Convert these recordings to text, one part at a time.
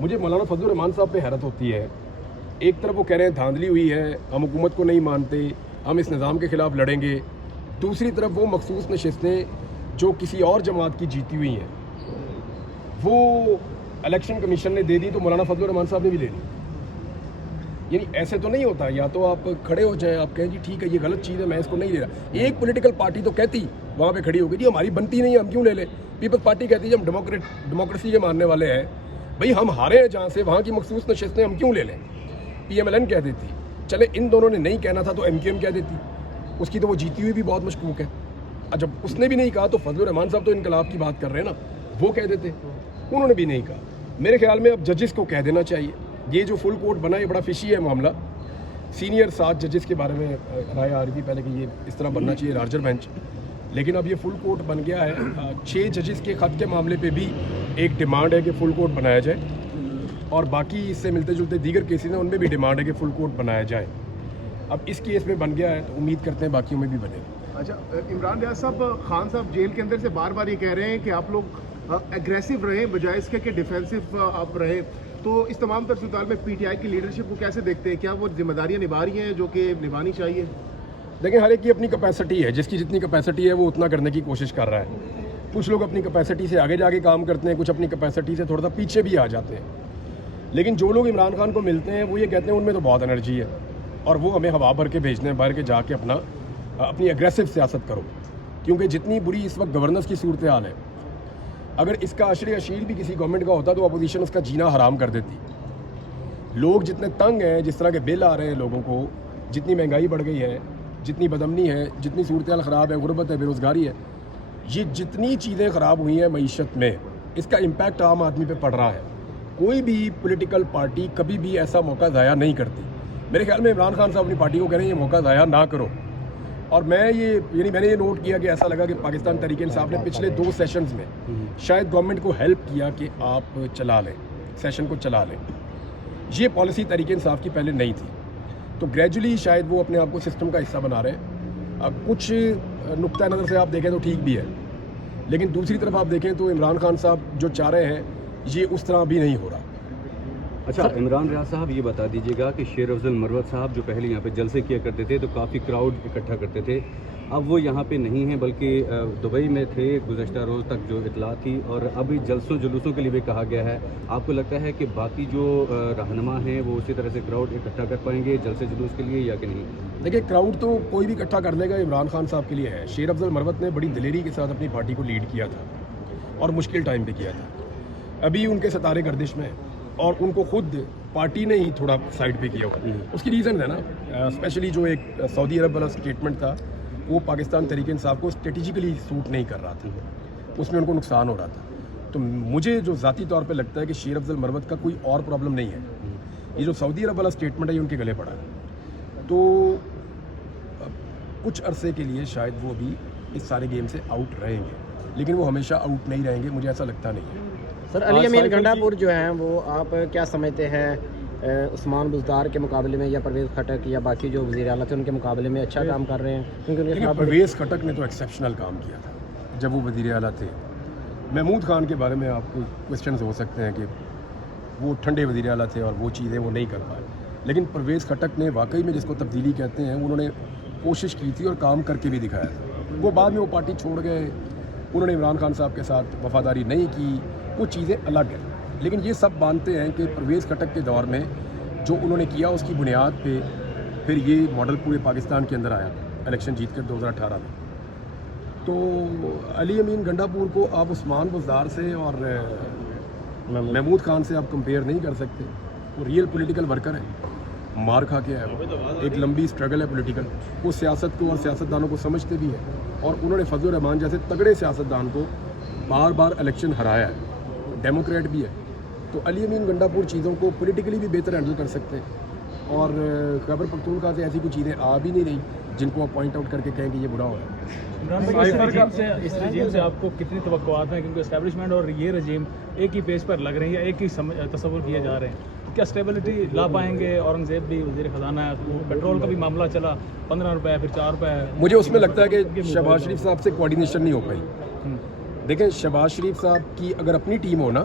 مجھے مولانا فضل الرحمان صاحب پہ حیرت ہوتی ہے. ایک طرف وہ کہہ رہے ہیں دھاندلی ہوئی ہے, ہم حکومت کو نہیں مانتے, ہم اس نظام کے خلاف لڑیں گے. دوسری طرف وہ مخصوص نشستیں جو کسی اور جماعت کی جیتی ہوئی ہیں وہ الیکشن کمیشن نے دے دی تو مولانا فضل الرحمان صاحب نے بھی لے لی. یعنی ایسے تو نہیں ہوتا, یا تو آپ کھڑے ہو جائیں, آپ کہیں جی ٹھیک ہے یہ غلط چیز ہے میں اس کو نہیں لے رہا. ایک پولیٹیکل پارٹی تو کہتی وہاں پہ کھڑی ہوگی جی ہماری بنتی نہیں ہے ہم کیوں لے لیں. پیپلز پارٹی کہتی ہے ہم ڈیموکریسی کے ماننے والے ہیں, بھئی ہم ہارے ہیں جہاں سے وہاں کی مخصوص نشستیں ہم کیوں لے لیں. پی ایم ایل این کہہ دیتی, چلے ان دونوں نے نہیں کہنا تھا تو ایم کیو ایم کہہ دیتی, اس کی تو وہ جیتی ہوئی بھی بہت مشکوک ہے. جب اس نے بھی نہیں کہا تو فضل الرحمان صاحب تو انقلاب کی بات کر رہے ہیں نا, وہ کہہ دیتے, انہوں نے بھی نہیں کہا. میرے خیال میں اب ججز کو کہہ دینا چاہیے. یہ جو فل کورٹ بنا یہ بڑا فشی ہے معاملہ. سینئر 7 ججز کے بارے میں رائے آ رہی تھی پہلے کہ یہ اس طرح بننا چاہیے لارجر بینچ, لیکن اب یہ فل کورٹ بن گیا ہے. 6 ججز کے خط کے معاملے پہ بھی ایک ڈیمانڈ ہے کہ فل کورٹ بنایا جائے, اور باقی اس سے ملتے جلتے دیگر کیسز ہیں ان میں بھی ڈیمانڈ ہے کہ فل کورٹ بنایا جائے. اب اس کیس میں بن گیا ہے تو امید کرتے ہیں باقیوں میں بھی بنے. اچھا عمران ریاض صاحب, خان صاحب جیل کے اندر سے بار بار یہ کہہ رہے ہیں کہ آپ لوگ ایگریسو رہیں بجائے اس کے کہ ڈیفینسو آپ رہیں, تو اس تمام تر صورتحال میں پی ٹی آئی کی لیڈرشپ کو کیسے دیکھتے ہیں؟ کیا وہ ذمہ داریاں نبھا رہی ہیں جو کہ نبھانی چاہیے؟ دیکھیں ہر ایک کی اپنی کیپیسٹی ہے, جس کی جتنی کیپیسٹی ہے وہ اتنا کرنے کی کوشش کر رہا ہے. کچھ لوگ اپنی کیپیسٹی سے آگے جا کے کام کرتے ہیں, کچھ اپنی کیپیسٹی سے تھوڑا سا پیچھے بھی آ جاتے ہیں. لیکن جو لوگ عمران خان کو ملتے ہیں وہ یہ کہتے ہیں ان میں تو بہت انرجی ہے اور وہ ہمیں ہوا بھر کے بھیجتے ہیں, باہر کے جا کے اپنی ایگریسو سیاست کرو. کیونکہ جتنی بری اس وقت گورننس کی صورتحال ہے, اگر اس کا عشر اشیر بھی کسی گورنمنٹ کا ہوتا تو اپوزیشن اس کا جینا حرام کر دیتی. لوگ جتنے تنگ ہیں, جس طرح کے بل آ رہے ہیں لوگوں کو, جتنی مہنگائی بڑھ گئی ہے, جتنی بدامنی ہے, جتنی صورتحال خراب ہے, غربت ہے, بے روزگاری ہے, یہ جتنی چیزیں خراب ہوئی ہیں معیشت میں, اس کا امپیکٹ عام آدمی پہ پڑ رہا ہے. کوئی بھی پولیٹیکل پارٹی کبھی بھی ایسا موقع ضائع نہیں کرتی. میرے خیال میں عمران خان صاحب اپنی پارٹی کو کہہ رہے ہیں یہ موقع ضائع نہ کرو. اور میں نے یہ نوٹ کیا کہ ایسا لگا کہ پاکستان تحریک انصاف نے پچھلے 2 سیشنز میں شاید گورنمنٹ کو ہیلپ کیا کہ آپ چلا لیں, سیشن کو چلا لیں. یہ پالیسی تحریک انصاف کی پہلے نہیں تھی, تو گریجولی شاید وہ اپنے آپ کو سسٹم کا حصہ بنا رہے ہیں. اب کچھ نقطہ نظر سے آپ دیکھیں تو ٹھیک بھی ہے, لیکن دوسری طرف آپ دیکھیں تو عمران خان صاحب جو چاہ رہے ہیں یہ اس طرح بھی نہیں ہو رہا. اچھا عمران ریاض صاحب یہ بتا دیجیے گا کہ شیر افضل مروت صاحب جو پہلے یہاں پہ جلسے کیا کرتے تھے تو کافی کراؤڈ اکٹھا کرتے تھے, اب وہ یہاں پہ نہیں ہیں بلکہ دبئی میں تھے گزشتہ روز تک جو اطلاع تھی, اور ابھی جلسوں جلوسوں کے لیے بھی کہا گیا ہے. آپ کو لگتا ہے کہ باقی جو رہنما ہیں وہ اسی طرح سے کراؤڈ اکٹھا کر پائیں گے جلسے جلوس کے لیے یا کہ نہیں؟ دیکھیں کراؤڈ تو کوئی بھی اکٹھا کر لے گا, عمران خان صاحب کے لیے ہے. شیر افضل مروت نے بڑی دلیری کے ساتھ اپنی پارٹی کو لیڈ کیا تھا اور مشکل ٹائم پہ کیا تھا. ابھی ان کے ستارے گردش میں اور ان کو خود پارٹی نے ہی تھوڑا سائڈ پہ کیا ہوا. اس کی ریزن ہے نا, اسپیشلی جو ایک سعودی عرب والا اسٹیٹمنٹ تھا وہ پاکستان تحریک انصاف کو اسٹریٹجیکلی سوٹ نہیں کر رہا تھا, اس میں ان کو نقصان ہو رہا تھا. تو مجھے جو ذاتی طور پہ لگتا ہے کہ شیر افضل مروت کا کوئی اور پرابلم نہیں ہے, یہ جو سعودی عرب والا اسٹیٹمنٹ ہے یہ ان کے گلے پڑا ہے. تو کچھ عرصے کے لیے شاید وہ بھی اس سارے گیم سے آؤٹ رہیں گے, لیکن وہ ہمیشہ آؤٹ نہیں رہیں گے, مجھے ایسا لگتا نہیں ہے. سر علی امین گنڈا پور جو ہیں وہ آپ کیا سمجھتے ہیں عثمان بزدار کے مقابلے میں, یا پرویز خٹک یا باقی جو وزیر اعلیٰ تھے ان کے مقابلے میں اچھا کام کر رہے ہیں؟ کیونکہ پرویز خٹک نے تو ایکسیپشنل کام کیا تھا جب وہ وزیر اعلیٰ تھے. محمود خان کے بارے میں آپ کو کوشچنز ہو سکتے ہیں کہ وہ ٹھنڈے وزیر اعلیٰ تھے اور وہ چیزیں وہ نہیں کر پائے, لیکن پرویز خٹک نے واقعی میں جس کو تبدیلی کہتے ہیں انہوں نے کوشش کی تھی اور کام کر کے بھی دکھایا تھا. وہ بعد میں وہ پارٹی چھوڑ گئے, انہوں نے عمران خان صاحب کے ساتھ وفاداری نہیں کی, وہ چیزیں الگ ہیں. لیکن یہ سب مانتے ہیں کہ پرویز خٹک کے دور میں جو انہوں نے کیا اس کی بنیاد پہ پھر یہ ماڈل پورے پاکستان کے اندر آیا الیکشن جیت کر 2018 میں. تو علی امین گنڈا پور کو آپ عثمان بزدار سے اور محمود خان سے آپ کمپیئر نہیں کر سکتے. وہ ریئل پولیٹیکل ورکر ہے, مار کھا کے ہے, ایک لمبی اسٹرگل ہے پولیٹیکل. وہ سیاست کو اور سیاستدانوں کو سمجھتے بھی ہیں, اور انہوں نے فضل الرحمان جیسے تگڑے سیاستدان کو بار بار الیکشن ہرایا ہے, ڈیموکریٹ بھی ہے. تو علی امین گنڈا پور چیزوں کو پولیٹیکلی بھی بہتر ہینڈل کر سکتے ہیں, اور خیبر پختونخوا سے ایسی کوئی چیزیں آ بھی نہیں رہی جن کو آپ پوائنٹ آؤٹ کر کے کہیں کہ یہ برا ہو رہا ہے. اس رجیم سے آپ کو کتنی توقعات ہیں؟ کیونکہ اسٹیبلشمنٹ اور یہ رجیم ایک ہی پیج پر لگ رہے ہیں یا ایک ہی تصور کیے جا رہے ہیں, کیا اسٹیبلٹی لا پائیں گے؟ اورنگزیب بھی وزیر خزانہ ہے, تو پیٹرول کا بھی معاملہ چلا 15 روپے پھر 4 روپے. مجھے اس میں لگتا ہے کہ شہباز شریف صاحب سے کوآرڈینیشن نہیں ہو پائی. دیکھیں شہباز شریف صاحب کی اگر اپنی ٹیم ہو نا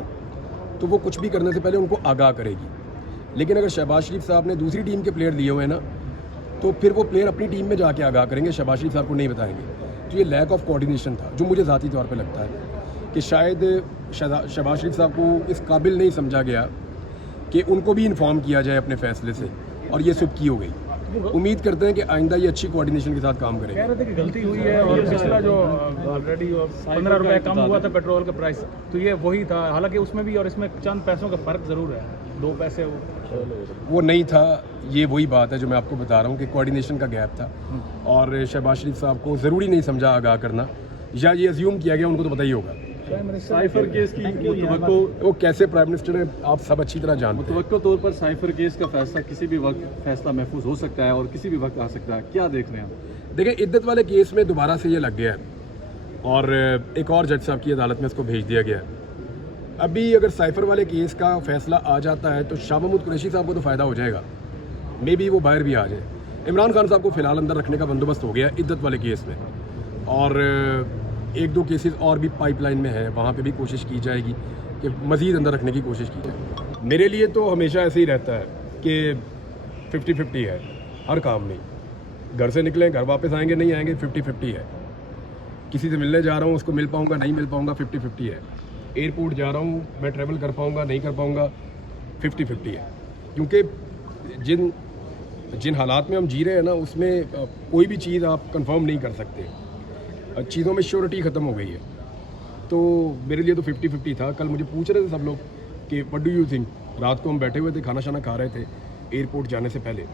تو وہ کچھ بھی کرنے سے پہلے ان کو آگاہ کرے گی. لیکن اگر شہباز شریف صاحب نے دوسری ٹیم کے پلیئر لیے ہوئے ہیں نا, تو پھر وہ پلیئر اپنی ٹیم میں جا کے آگاہ کریں گے, شہباز شریف صاحب کو نہیں بتائیں گے. تو یہ لیک آف کوآرڈینیشن تھا جو مجھے ذاتی طور پہ لگتا ہے کہ شاید شہباز شریف صاحب کو اس قابل نہیں سمجھا گیا کہ ان کو بھی انفارم کیا جائے اپنے فیصلے سے, اور یہ سب کی ہو گئی. امید کرتے ہیں کہ آئندہ یہ اچھی کوآرڈینیشن کے ساتھ کام کریں گے. کہہ رہے تھے کہ غلطی ہوئی ہے اور پچھلا جو آلریڈی 15 روپے کم ہوا تھا پیٹرول کا پرائس, تو یہ وہی تھا. حالانکہ اس میں بھی اور اس میں چند پیسوں کا فرق ضرور ہے, 2 پیسے وہ نہیں تھا. یہ وہی بات ہے جو میں آپ کو بتا رہا ہوں کہ کوآرڈینیشن کا گیپ تھا, اور شہباز شریف صاحب کو ضروری نہیں سمجھا آگاہ کرنا, یا یہ ازیوم کیا گیا, ان کو تو پتہ ہی ہوگا. سائفر کیس کی متوقع وہ کیسے پرائم منسٹر ہیں آپ سب اچھی طرح جانتے ہیں. متوقع طور پر سائفر کیس کا فیصلہ کسی بھی وقت فیصلہ محفوظ ہو سکتا ہے اور کسی بھی وقت آ سکتا ہے, کیا دیکھ رہے ہیں آپ؟ دیکھیں, عدت والے کیس میں دوبارہ سے یہ لگ گیا ہے اور ایک اور جج صاحب کی عدالت میں اس کو بھیج دیا گیا ہے. ابھی اگر سائفر والے کیس کا فیصلہ آ جاتا ہے تو شاہ محمود قریشی صاحب کو تو فائدہ ہو جائے گا, مے بی وہ باہر بھی آ جائے. عمران خان صاحب کو فی الحال اندر رکھنے کا بندوبست ہو گیا عدت والے کیس میں, اور 1-2 کیسز اور بھی پائپ لائن میں ہے, وہاں پہ بھی کوشش کی جائے گی کہ مزید اندر رکھنے کی کوشش کی جائے. میرے لیے تو ہمیشہ ایسے ہی رہتا ہے کہ 50-50 ہے ہر کام میں. گھر سے نکلیں, گھر واپس آئیں گے, نہیں آئیں گے, 50-50 ہے. کسی سے ملنے جا رہا ہوں, اس کو مل پاؤں گا, نہیں مل پاؤں گا, 50-50 ہے. ایئرپورٹ جا رہا ہوں, میں ٹریول کر پاؤں گا, نہیں کر پاؤں گا, 50-50 ہے. کیونکہ جن حالات میں ہم جی رہے ہیں نا, اس میں کوئی بھی چیز آپ کنفرم نہیں کر سکتے. چیزوں میں شیورٹی ختم ہو گئی ہے. تو میرے لیے تو 50-50 تھا. کل مجھے پوچھ رہے تھے سب لوگ کہ وٹ ڈو یو تھنک. رات کو ہم بیٹھے ہوئے تھے, کھانا شانا کھا رہے تھے ایئرپورٹ جانے سے پہلے,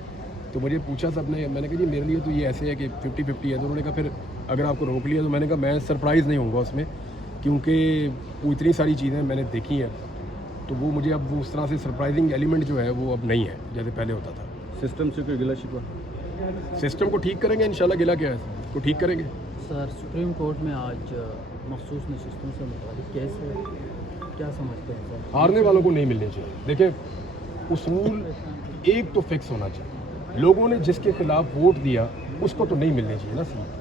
تو مجھے پوچھا سب نے, میں نے کہا جی میرے لیے تو یہ ایسے ہے کہ 50-50 ہے. تو انہوں نے کہا پھر اگر آپ کو روک لیا, تو میں نے کہا میں سرپرائز نہیں ہوں گا اس میں, کیونکہ وہ اتنی ساری چیزیں میں نے دیکھی ہیں, تو وہ مجھے اب وہ اس طرح سے سرپرائزنگ ایلیمنٹ جو ہے وہ اب نہیں ہے جیسے پہلے ہوتا تھا. سسٹم سے کوئی گلا شکوہ؟ سسٹم کو ٹھیک کریں گے انشاءاللہ. گلا کیا ہے, اس کو ٹھیک کریں گے. سر سپریم کورٹ میں آج مخصوص نشستوں سے متعلق کیس ہے, کیا سمجھتے ہیں سر؟ ہارنے والوں کو نہیں ملنے چاہیے. دیکھیں, اصول ایک تو فکس ہونا چاہیے. لوگوں نے جس کے خلاف ووٹ دیا اس کو تو نہیں ملنی چاہیے نا سیٹ.